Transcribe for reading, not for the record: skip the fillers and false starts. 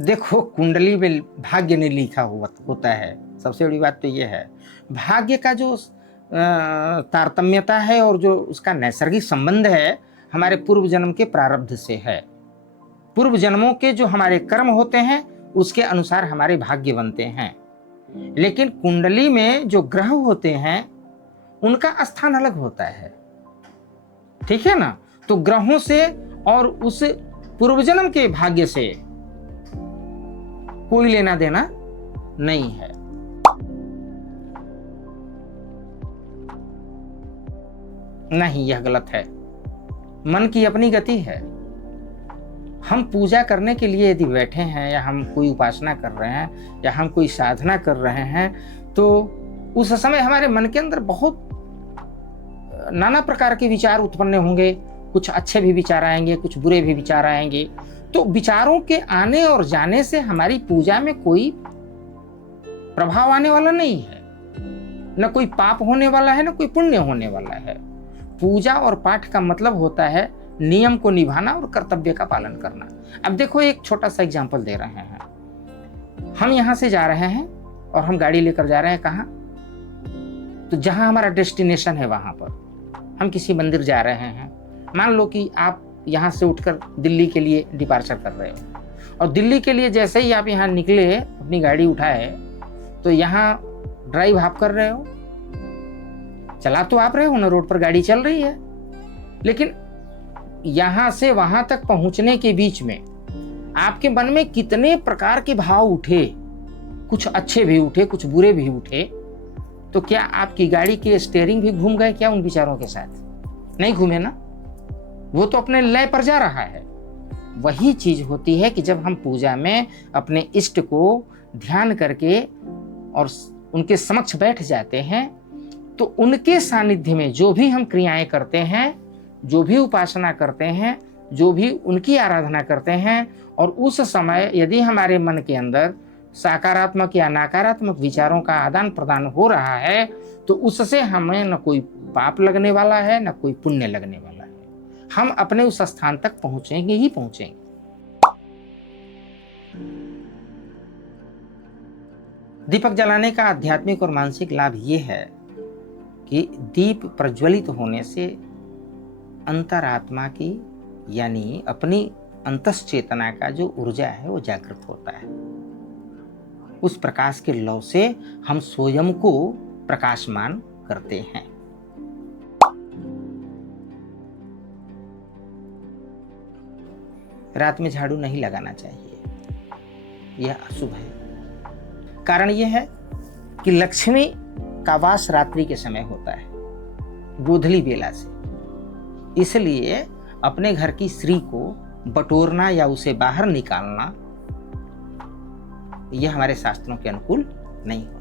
देखो, कुंडली में भाग्य नहीं लिखा हुआ होता है। सबसे बड़ी बात तो ये है, भाग्य का जो तारतम्यता है और जो उसका नैसर्गिक संबंध है, हमारे पूर्व जन्म के प्रारब्ध से है। पूर्व जन्मों के जो हमारे कर्म होते हैं, उसके अनुसार हमारे भाग्य बनते हैं। लेकिन कुंडली में जो ग्रह होते हैं, उनका स्थान अलग होता है। ठीक है ना? तो ग्रहों से और उस पूर्व जन्म के भाग्य से कोई लेना देना नहीं है। नहीं, यह गलत है। मन की अपनी गति है। हम पूजा करने के लिए यदि बैठे हैं, या हम कोई उपासना कर रहे हैं, या हम कोई साधना कर रहे हैं, तो उस समय हमारे मन के अंदर बहुत नाना प्रकार के विचार उत्पन्न होंगे। कुछ अच्छे भी विचार आएंगे, कुछ बुरे भी विचार आएंगे। तो विचारों के आने और जाने से हमारी पूजा में कोई प्रभाव आने वाला नहीं है। न कोई पाप होने वाला है, न कोई पुण्य होने वाला है। पूजा और पाठ का मतलब होता है नियम को निभाना और कर्तव्य का पालन करना। अब देखो, एक छोटा सा एग्जांपल दे रहे हैं। हम यहां से जा रहे हैं और हम गाड़ी लेकर जा रहे हैं कहां? तो जहां हमारा डेस्टिनेशन है वहां पर हम किसी मंदिर जा रहे हैं। मान लो कि आप यहाँ से उठकर दिल्ली के लिए डिपार्चर कर रहे हो, और दिल्ली के लिए जैसे ही आप यहाँ निकले, अपनी गाड़ी उठाए, तो यहाँ ड्राइव आप कर रहे हो, चला तो आप रहे हो ना, रोड पर गाड़ी चल रही है। लेकिन यहाँ से वहां तक पहुंचने के बीच में आपके मन में कितने प्रकार के भाव उठे, कुछ अच्छे भी उठे, कुछ बुरे भी उठे। तो क्या आपकी गाड़ी के स्टीयरिंग भी घूम गए क्या उन विचारों के साथ? नहीं घूमे ना, वो तो अपने लय पर जा रहा है। वही चीज होती है कि जब हम पूजा में अपने इष्ट को ध्यान करके और उनके समक्ष बैठ जाते हैं, तो उनके सानिध्य में जो भी हम क्रियाएं करते हैं, जो भी उपासना करते हैं, जो भी उनकी आराधना करते हैं, और उस समय यदि हमारे मन के अंदर सकारात्मक या नकारात्मक विचारों का आदान प्रदान हो रहा है, तो उससे हमें न कोई पाप लगने वाला है, न कोई पुण्य लगने वाला है। हम अपने उस स्थान तक पहुंचेंगे ही पहुंचेंगे। दीपक जलाने का आध्यात्मिक और मानसिक लाभ ये है कि दीप प्रज्वलित होने से अंतरात्मा की, यानी अपनी अंतस चेतना का जो ऊर्जा है वो जागृत होता है। उस प्रकाश के लौ से हम स्वयं को प्रकाशमान करते हैं। रात में झाड़ू नहीं लगाना चाहिए, यह अशुभ है। कारण यह है कि लक्ष्मी का वास रात्रि के समय होता है, गोधली बेला से। इसलिए अपने घर की स्त्री को बटोरना या उसे बाहर निकालना, यह हमारे शास्त्रों के अनुकूल नहीं होता।